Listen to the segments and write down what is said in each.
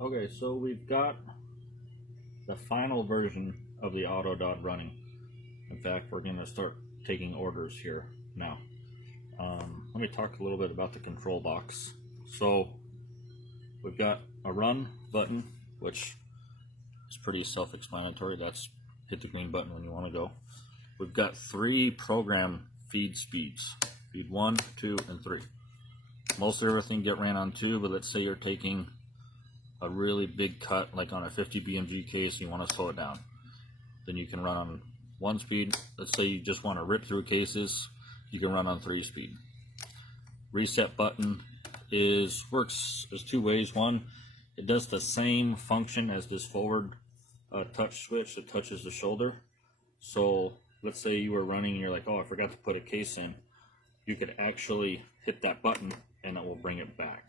Okay, so we've got the final version of the Autodod running. In fact, we're going to start taking orders here now. Let me talk a little bit about the control box. So we've got a run button, which is pretty self-explanatory. That's hit the green button when you want to go. We've got 3 program feed speeds: feed 1, 2, and 3. Most of everything get ran on 2, but let's say you're taking a really big cut, like on a 50 BMG case, and you want to slow it down. Then you can run on 1 speed. Let's say you just want to rip through cases, you can run on 3 speed. Reset button works as 2 ways. One, it does the same function as this forward touch switch that touches the shoulder. So let's say you were running and you're like, oh, I forgot to put a case in. You could actually hit that button and it will bring it back.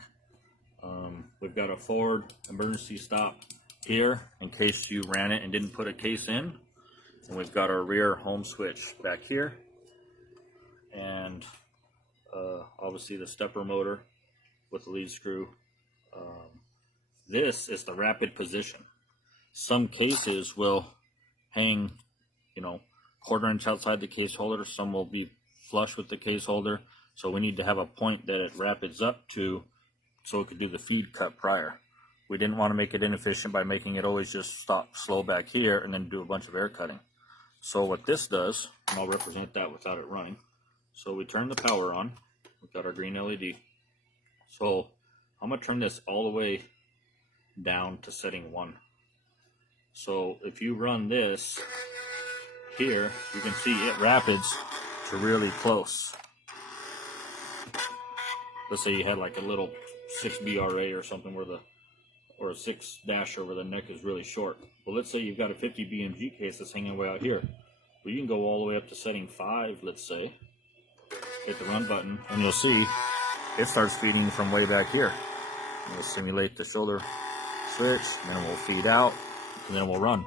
We've got a forward emergency stop here in case you ran it and didn't put a case in. And we've got our rear home switch back here. And obviously the stepper motor with the lead screw. This is the rapid position. Some cases will hang, 1/4 inch outside the case holder. Some will be flush with the case holder. So we need to have a point that it rapids up to so it could do the feed cut prior. We didn't want to make it inefficient by making it always just stop slow back here and then do a bunch of air cutting. So what this does, and I'll represent that without it running. So we turn the power on. We've got our green LED. So I'm going to turn this all the way down to setting 1. So if you run this here, you can see it rapids to really close. Let's say you had like a little 6 BRA or something or a 6 dasher where the neck is really short. Well, let's say you've got a 50 BMG case that's hanging way out here. Well, you can go all the way up to setting 5, let's say. Hit the run button, and you'll see it starts feeding from way back here. We'll simulate the shoulder switch, and then we'll feed out, and then we'll run.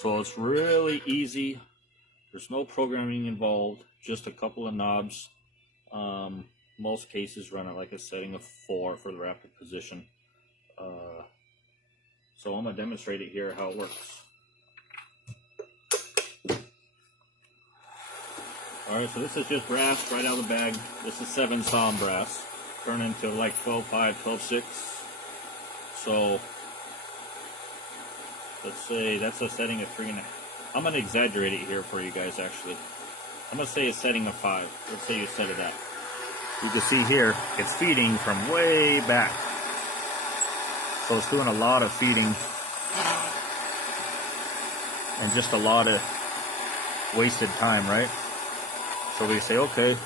So it's really easy. There's no programming involved, just a couple of knobs. Most cases run at like a setting of 4 for the rapid position. So I'm going to demonstrate it here how it works. Alright, so this is just brass right out of the bag. This is 7 SAUM brass. Turn into like 12.5, 12.6. So let's say that's a setting of 3.5. I'm going to exaggerate it here for you guys actually. I'm going to say a setting of 5. Let's say you set it at. You can see here, it's feeding from way back. So it's doing a lot of feeding and just a lot of wasted time, right? So we say, okay,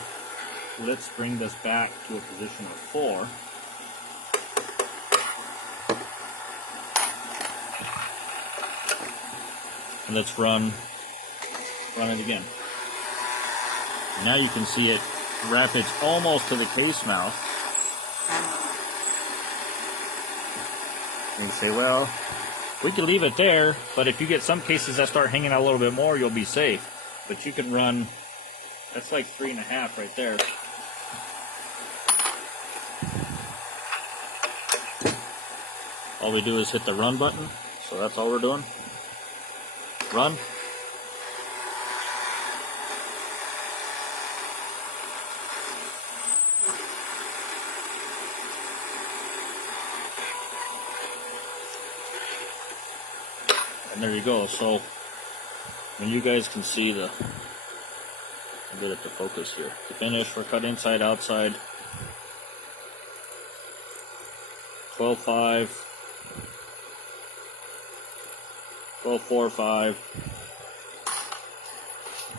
let's bring this back to a position of 4. And let's run it again. Now you can see it rapids almost to the case mouth. And you say, well, we could leave it there, but if you get some cases that start hanging out a little bit more, you'll be safe. But you can run, that's like 3.5 right there. All we do is hit the run button, so that's all we're doing. Run. And there you go. So when you guys can see I'll get it to focus here. To finish, we're cut inside, outside. 12.5, 12.45.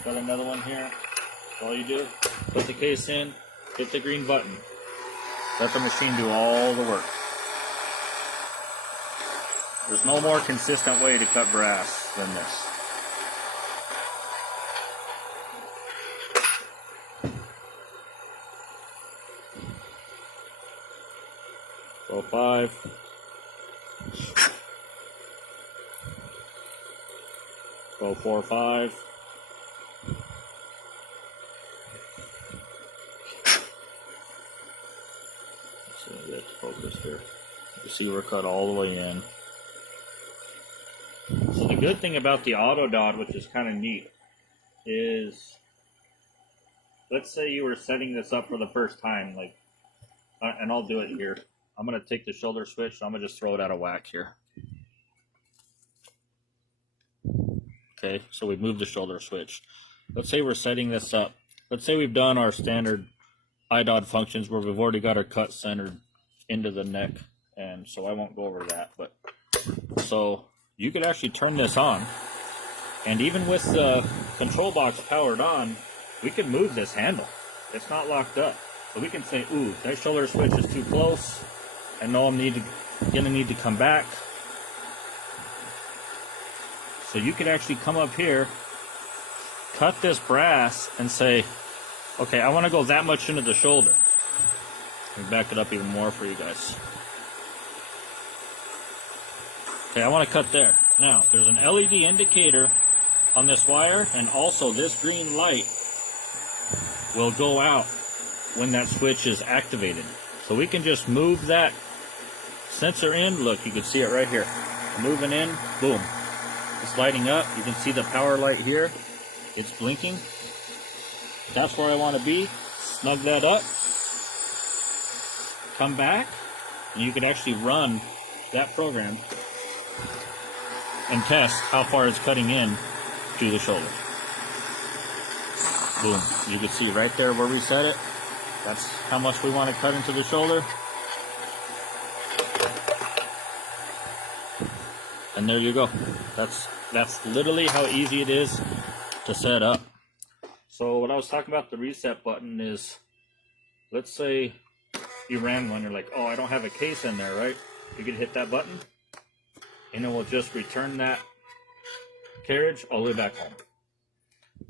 Got another one here. All you do, put the case in, hit the green button. Let the machine do all the work. There's no more consistent way to cut brass than this. So 5. 12.45. So I get to focus here. You see we're cut all the way in. So the good thing about the Autodod, which is kind of neat, is let's say you were setting this up for the first time, like, and I'll do it here. I'm going to take the shoulder switch, so I'm going to just throw it out of whack here. Okay, so we've moved the shoulder switch. Let's say we're setting this up. Let's say we've done our standard IDOD functions where we've already got our cut centered into the neck, and so I won't go over that. But so you could actually turn this on, and even with the control box powered on, we can move this handle. It's not locked up. So we can say, ooh, that shoulder switch is too close. I know I'm gonna need to come back. So you could actually come up here, cut this brass, and say, okay, I want to go that much into the shoulder. Let me back it up even more for you guys. Okay, I want to cut there. Now, there's an LED indicator on this wire, and also this green light will go out when that switch is activated. So we can just move that sensor in. Look, you can see it right here. Moving in, boom. It's lighting up. You can see the power light here. It's blinking. That's where I want to be. Snug that up. Come back, and you can actually run that program and test how far it's cutting in to the shoulder. Boom. You can see right there where we set it. That's how much we want to cut into the shoulder. And there you go. That's literally how easy it is to set up. So what I was talking about the reset button is, let's say you ran one, you're like, oh, I don't have a case in there, right? You could hit that button, and it will just return that carriage all the way back home.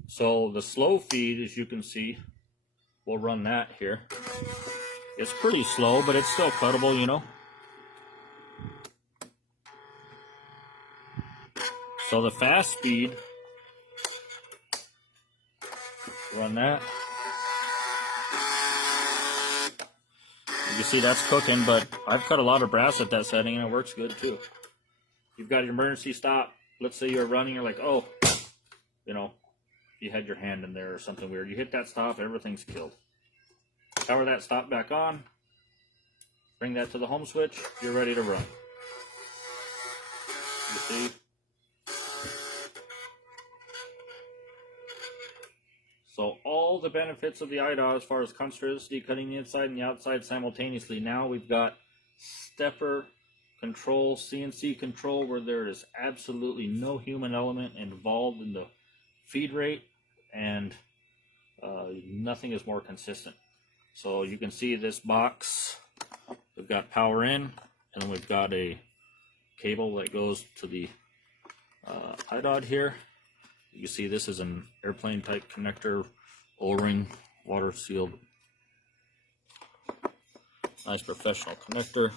So the slow feed, as you can see, we'll run that here. It's pretty slow, but it's still cuttable, you know. So the fast speed, run that. You can see that's cooking, but I've cut a lot of brass at that setting, and it works good too. You've got your emergency stop. Let's say you're running, you're like, oh, you know, you had your hand in there or something weird. You hit that stop, everything's killed. Power that stop back on. Bring that to the home switch. You're ready to run. You see? So all the benefits of the IDOD as far as concentricity, cutting the inside and the outside simultaneously. Now we've got stepper control, CNC control, where there is absolutely no human element involved in the feed rate, and nothing is more consistent. So you can see this box, we've got power in, and then we've got a cable that goes to the IDOD here. You see this is an airplane type connector, O-ring, water sealed. Nice professional connector.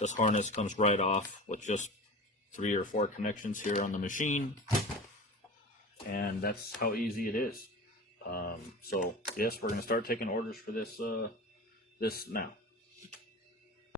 This harness comes right off with just 3 or 4 connections here on the machine. And that's how easy it is. So yes, we're going to start taking orders for this now.